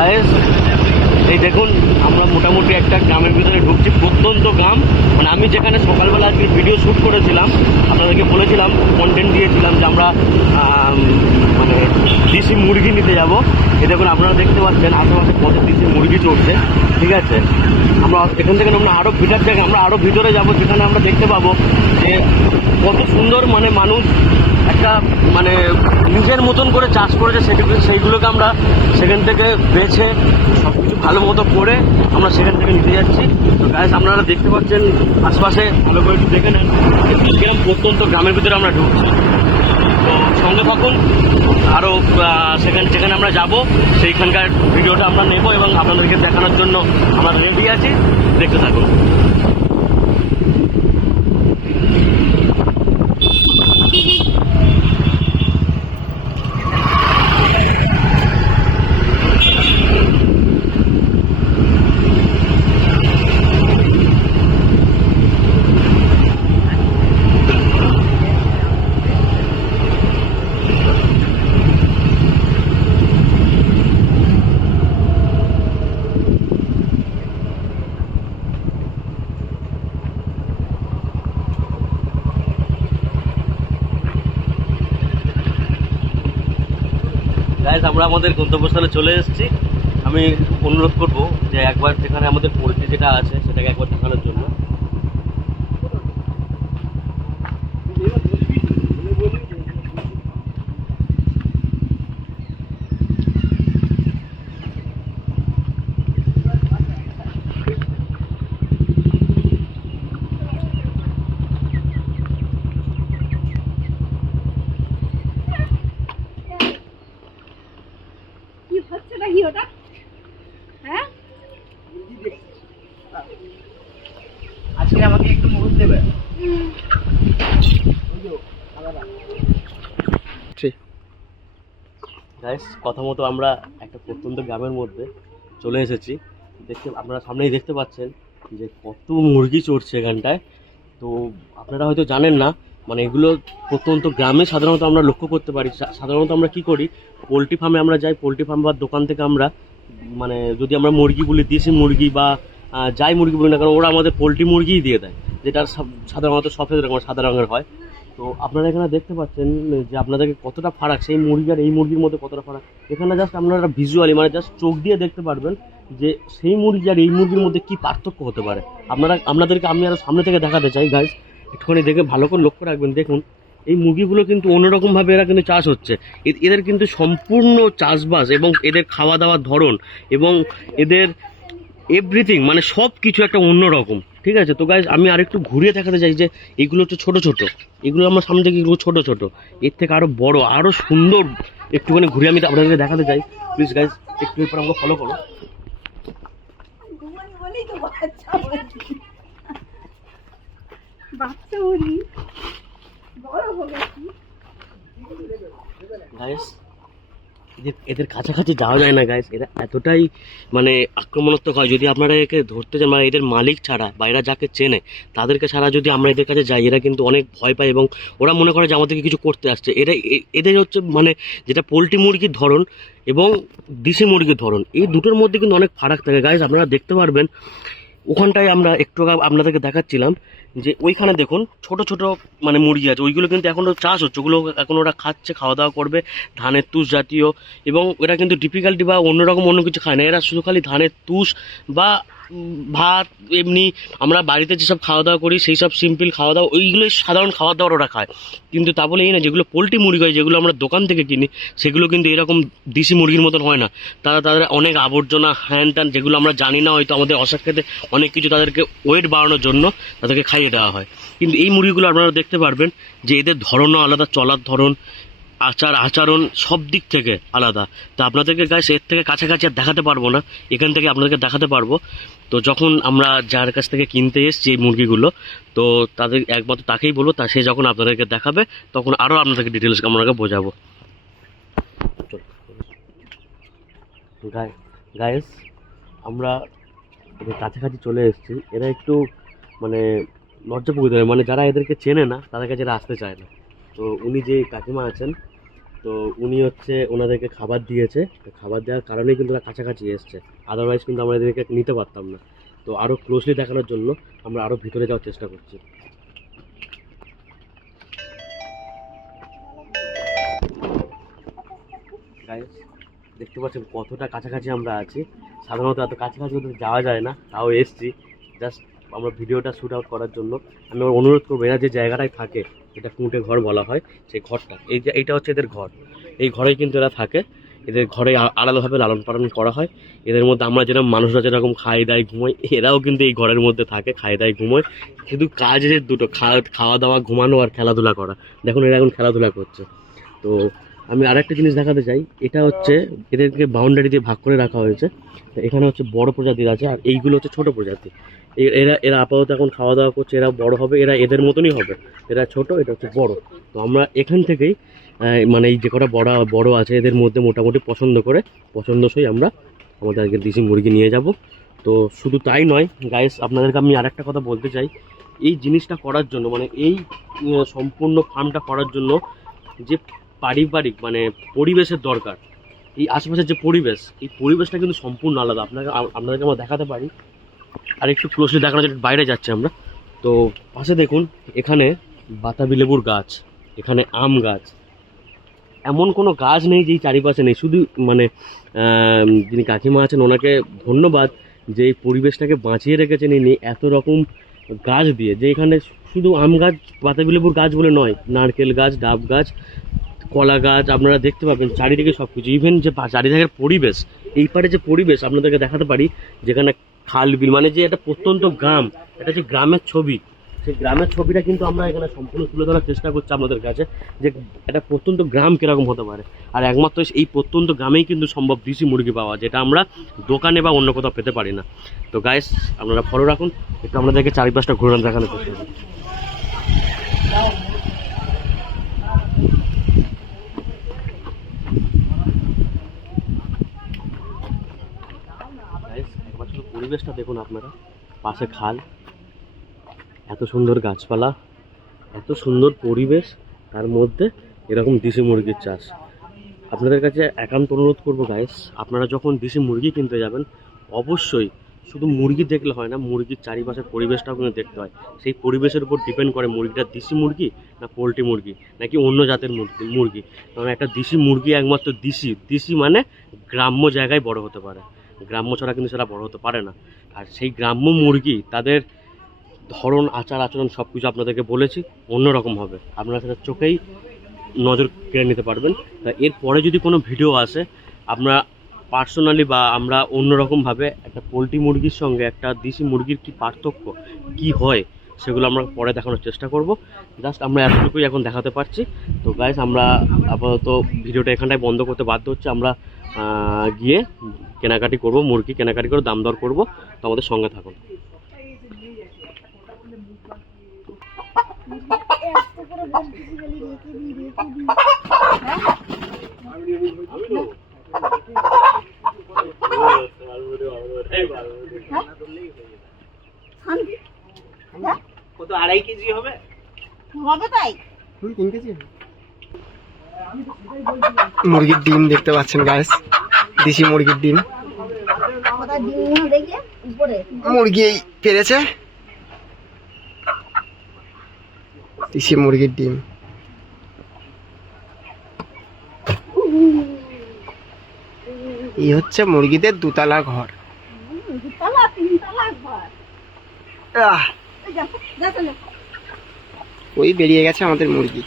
Guys এই দেখুন আমরা মোটামুটি একটা গ্রামের ভিতরে ঢুকছি, প্রত্যন্ত গ্রাম। মানে আমি যেখানে সকালবেলা আজকে ভিডিও শ্যুট করেছিলাম, আপনাদেরকে বলেছিলাম, কন্টেন্ট দিয়েছিলাম যে আমরা মানে দেশি মুরগি নিতে যাব। এই দেখুন আপনারা দেখতে পাচ্ছেন আশেপাশে কত দেশি মুরগি চড়ছে, ঠিক আছে। আমরা এখান থেকে আমরা আরও ভিটার জায়গায় আমরা আরও ভিতরে যাব, যেখানে আমরা দেখতে পাবো যে কত সুন্দর মানে মানুষ একটা মানে নিজের মতন করে চাষ করেছে, সেইগুলোকে আমরা সেখান থেকে বেছে সব কিছু ভালো মতো করে আমরা সেখান থেকে নিতে যাচ্ছি। তো গাইস আপনারা দেখতে পাচ্ছেন আশপাশে ভালো করে একটু দেখে নেন কিরকম প্রত্যন্ত গ্রামের ভিতরে আমরা ঢুকছি। তো সঙ্গে থাকুন, আরও যেখানে আমরা যাব সেইখানকার ভিডিওটা আমরা নেব এবং আপনাদেরকে দেখানোর জন্য আমরা রেডি আছি, দেখতে থাকুন। গাইস আমরা আমাদের গন্তব্যস্থলে চলে এসেছি। আমি অনুরোধ করব যে একবার যেখানে আমাদের পোলট্রি যেটা আছে সেটাকে একবার দেখানোর জন্য। আজকে আমাকে একটু মুরগি দেবে। গাইস কথা মতো আমরা একটা প্রত্যন্ত গ্রামের মধ্যে চলে এসেছি। আপনারা সামনেই দেখতে পাচ্ছেন যে কত মুরগি চড়ছে এখানটায়। তো আপনারা হয়তো জানেন না, মানে এগুলো প্রত্যন্ত গ্রামে সাধারণত আমরা লক্ষ্য করতে পারি। সাধারণত আমরা কি করি, পোলট্রি ফার্মে আমরা যাই, পোলট্রি ফার্ম বা দোকান থেকে আমরা মানে যদি আমরা মুরগি বলি, দেশি মুরগি বা যাই মুরগি বলি না কারণ ওরা আমাদের পোলট্রি মুরগিই দিয়ে দেয়, যেটা সাধারণত সফেদ রঙের সাদা রঙের হয়। তো আপনারা এখানে দেখতে পাচ্ছেন যে আপনাদেরকে কতটা ফারাক, সেই মুরগি আর এই মুরগির মধ্যে কতটা ফারাক। এখানে জাস্ট আপনারা ভিজুয়ালি মানে জাস্ট চোখ দিয়ে দেখতে পারবেন যে সেই মুরগি আর এই মুরগির মধ্যে কি পার্থক্য হতে পারে। আপনাদেরকে আমি আরও সামনে থেকে দেখাতে চাই। গাইস একটুখানি দেখে ভালো করে লক্ষ্য রাখবেন। দেখুন এই মুরগিগুলো কিন্তু অন্যরকমভাবে এরা কিন্তু চাষ হচ্ছে। এদের কিন্তু সম্পূর্ণ চাষবাস এবং এদের খাওয়া দাওয়ার ধরন এবং এদের এভরিথিং মানে সব কিছু একটা অন্যরকম, ঠিক আছে। তো গাইজ আমি আরেকটু ঘুরিয়ে দেখাতে চাই যে এগুলো হচ্ছে ছোটো ছোটো, এগুলো আমার সামনে থেকে এগুলো ছোটো ছোটো, এর থেকে আরও বড় আরও সুন্দর একটুখানি ঘুরিয়ে আমি আপনাদেরকে দেখাতে চাই। প্লিজ গাইজ একটু এরপর আমাকে ফলো করো। গাইজ এদের কাছাকাছি যাওয়া যায় না গাইস, এরা এতটাই মানে আক্রমণাত্মক হয়। যদি আপনারা একে ধরতে চান মানে এদের মালিক ছাড়া বা এরা যাকে চেনে তাদেরকে ছাড়া যদি আমরা এদের কাছে যাই, এরা কিন্তু অনেক ভয় পায় এবং ওরা মনে করে যে আমাদেরকে কিছু করতে আসছে। এদের হচ্ছে মানে যেটা পোলট্রি মুরগির ধরন এবং দেশি মুরগির ধরন, এই দুটোর মধ্যে কিন্তু অনেক ফারাক থাকে গাইস। আপনারা দেখতে পারবেন ওখানটায় আমরা একটু আপনাদেরকে দেখাচ্ছিলাম যে ওইখানে দেখুন ছোট ছোট মানে মুরগি আছে, ওইগুলো কিন্তু এখনও চাষ হচ্ছে, ওগুলো এখন ওরা খাচ্ছে, খাওয়া দাওয়া করবে ধানের তুষ জাতীয়। এবং এরা কিন্তু ডিফিকাল্টি বা অন্যরকম অন্য কিছু খায় না, এরা শুধু খালি ধানের তুষ বা ভাত, এমনি আমরা বাড়িতে যেসব খাওয়া দাওয়া করি সেই সব সিম্পল খাওয়া দাওয়া, ওইগুলোই সাধারণ খাওয়া দাওয়ার ওরা খায়। কিন্তু তা বলে এই না যেগুলো পোলট্রি মুরগি হয়, যেগুলো আমরা দোকান থেকে কিনি, সেগুলো কিন্তু এরকম দেশি মুরগির মতন হয় না। তাদের অনেক আবর্জনা হ্যান ত্যান যেগুলো আমরা জানি না, হয়তো আমাদের অসাক্ষেতে অনেক কিছু তাদেরকে ওয়েট বাড়ানোর জন্য তাদেরকে খাইয়ে দেওয়া হয়। কিন্তু এই মুরগিগুলো আপনারা দেখতে পারবেন যে এদের ধরনও আলাদা, চলার ধরন, আচরণ সব দিক থেকে আলাদা। তো আপনাদেরকে গাইস এর থেকে কাছাকাছি আর দেখাতে পারবো না, এখান থেকে আপনাদেরকে দেখাতে পারবো তো যখন আমরা যার কাছ থেকে কিনতে এসছি এই মুরগিগুলো, তো তাদের একমাত্র তাকেই বলবো, সে যখন আপনাদেরকে দেখাবে তখন আরও আপনাদেরকে ডিটেলস আপনাকে বোঝাবো। গাইস আমরা এদের কাছাকাছি চলে এসেছি। এরা একটু মানে লজ্জা প্রকৃতি, মানে যারা এদেরকে চেনে না তাদের কাছে এরা আসতে চায় না। তো উনি যে কাকিমা আছেন তো উনি হচ্ছে ওনাদেরকে খাবার দিয়েছে, তো খাবার দেওয়ার কারণেই কিন্তু ওরা কাছাকাছি এসছে, আদারওয়াইজ কিন্তু আমরা এদেরকে নিতে পারতাম না। তো আরও ক্লোজলি দেখানোর জন্য আমরা আরও ভিতরে যাওয়ার চেষ্টা করছি। গাইস দেখতে পাচ্ছেন কতটা কাছাকাছি আমরা আছি। সাধারণত এত কাছাকাছি ওদের যাওয়া যায় না, তাও এসছি জাস্ট আমরা ভিডিওটা শ্যুট আউট করার জন্য। আমি অনুরোধ করবো এরা যে জায়গাটায় থাকে, যেটা কুঁটে ঘর বলা হয়, সেই ঘরটা এইটা হচ্ছে এদের ঘর। এই ঘরেই কিন্তু এরা থাকে, এদের ঘরে আলাদাভাবে লালন পালন করা হয়। এদের মধ্যে আমরা যেরকম মানুষরা যেরকম খাই দায় ঘুমোই, এরাও কিন্তু এই ঘরের মধ্যে থাকে, খাই দায় ঘুমোয়। শুধু কাজের দুটো, খাওয়া দাওয়া, ঘুমানো আর খেলাধুলা করা। দেখুন এরা এখন খেলাধুলা করছে। তো আমি আরেকটা জিনিস দেখাতে চাই, এটা হচ্ছে এদেরকে বাউন্ডারি দিয়ে ভাগ করে রাখা হয়েছে। এখানে হচ্ছে বড় প্রজাতির আছে আর এইগুলো হচ্ছে ছোট প্রজাতি। এরা এরা আপাতত এখন খাওয়া দাওয়া করছে, এরা বড় হবে, এরা এদের মতনই হবে। এরা ছোট, এটা হচ্ছে বড়। তো আমরা এখান থেকেই মানে এই যে কটা বড় আছে এদের মধ্যে মোটামুটি পছন্দসই আমরা আমাদের আজকে দেশি মুরগি নিয়ে যাব। তো শুধু তাই নয় গাইস, আপনাদেরকে আমি আরেকটা কথা বলতে চাই। এই জিনিসটা করার জন্য, মানে এই সম্পূর্ণ ফার্মটা করার জন্য যে পারিবারিক মানে পরিবেশের দরকার, এই আশেপাশের যে পরিবেশ, এই পরিবেশটা কিন্তু সম্পূর্ণ আলাদা। আপনাদেরকে আমরা দেখাতে পারি, আর একটু ক্লোজলি দেখানো যায়। বাইরে যাচ্ছি আমরা, তো পাশে দেখুন এখানে বাতাবি লেবুর গাছ, এখানে আম গাছ, এমন কোনো গাছ নেই যেই চারিপাশে নেই। শুধু মানে যিনি কাকিমা আছেন ওনাকে ধন্যবাদ যে এই পরিবেশটাকে বাঁচিয়ে রেখেছেন ইনি এত রকম গাছ দিয়ে। যে এখানে শুধু আম গাছ, বাতাবি লেবুর গাছ বলে নয়, নারকেল গাছ, ডাব গাছ, কলা গাছ, আপনারা দেখতে পাবেন চারিদিকে সব কিছু। ইভেন যে চারিদিকের পরিবেশ, এই পারে যে পরিবেশ আপনাদেরকে দেখাতে পারি, যেখানে খাল বিল, মানে যে একটা প্রত্যন্ত গ্রাম, এটা যে গ্রামের ছবি, সেই গ্রামের ছবিটা কিন্তু আমরা এখানে সম্পূর্ণ তুলে ধরার চেষ্টা করছি আপনাদের কাছে, যে একটা প্রত্যন্ত গ্রাম কীরকম হতে পারে। আর একমাত্র এই প্রত্যন্ত গ্রামেই কিন্তু সম্ভব দেশি মুরগি পাওয়া, যেটা আমরা দোকানে বা অন্য কোথাও পেতে পারি না। তো গাইস আপনারা ফলো রাখুন, একটু আপনাদেরকে চারিপাশটা ঘুরে দেখানোর চেষ্টা করি। পরিবেশটা দেখুন আপনারা, পাশে খাল, এত সুন্দর গাছপালা, এত সুন্দর পরিবেশ, তার মধ্যে এরকম দেশি মুরগির চাষ। আপনাদের কাছে একান্ত অনুরোধ করবো গাইস, আপনারা যখন দেশি মুরগি কিনতে যাবেন অবশ্যই শুধু মুরগি দেখলে হয় না, মুরগির চারিপাশের পরিবেশটাও কিন্তু দেখতে হয়। সেই পরিবেশের উপর ডিপেন্ড করে মুরগিটা দেশি মুরগি না পোলট্রি মুরগি নাকি অন্য জাতের মুরগি। কারণ একটা দেশি মুরগি একমাত্র দেশি মানে গ্রাম্য জায়গায় বড় হতে পারে, গ্রাম্য ছাড়া কিন্তু সেটা বড় হতে পারে না। আর সেই গ্রাম্য মুরগি, তাদের ধরন, আচার আচরণ সব কিছু আপনাদেরকে বলেছি অন্যরকম হবে, আপনারা সেটা চোখেই নজর কেড়ে নিতে পারবেন। তা এরপরে যদি কোনো ভিডিও আসে, আমরা পার্সোনালি বা আমরা অন্যরকমভাবে একটা পোলট্রি মুরগির সঙ্গে একটা দেশি মুরগির কী পার্থক্য কী হয় সেগুলো আমরা পরে দেখানোর চেষ্টা করব। জাস্ট আমরা এতটুকুই এখন দেখাতে পারছি। তো গাইস আমরা আপাতত ভিডিওটা এখানটায় বন্ধ করতে বাধ্য হচ্ছে। আমরা গিয়ে কেনাকাটি করব, মুরগি কেনাকাটি করে দাম দর করবো। তো আমাদের সঙ্গে থাকুন। কত 2.5 কেজি হবে? হবে তাই 3 কেজি। মুরগির ডিম দেখতে পাচ্ছেন গাইস, দেশি মুরগির ডিম। কোথায় ডিম দেখে উপরে মুরগি পেরেছে, দেশি মুরগির ডিম। এই হচ্ছে মুরগিদের দুতলা ঘর। দুতলা তিনতলা ঘর। ওই বেরিয়ে গেছে আমাদের মুরগি।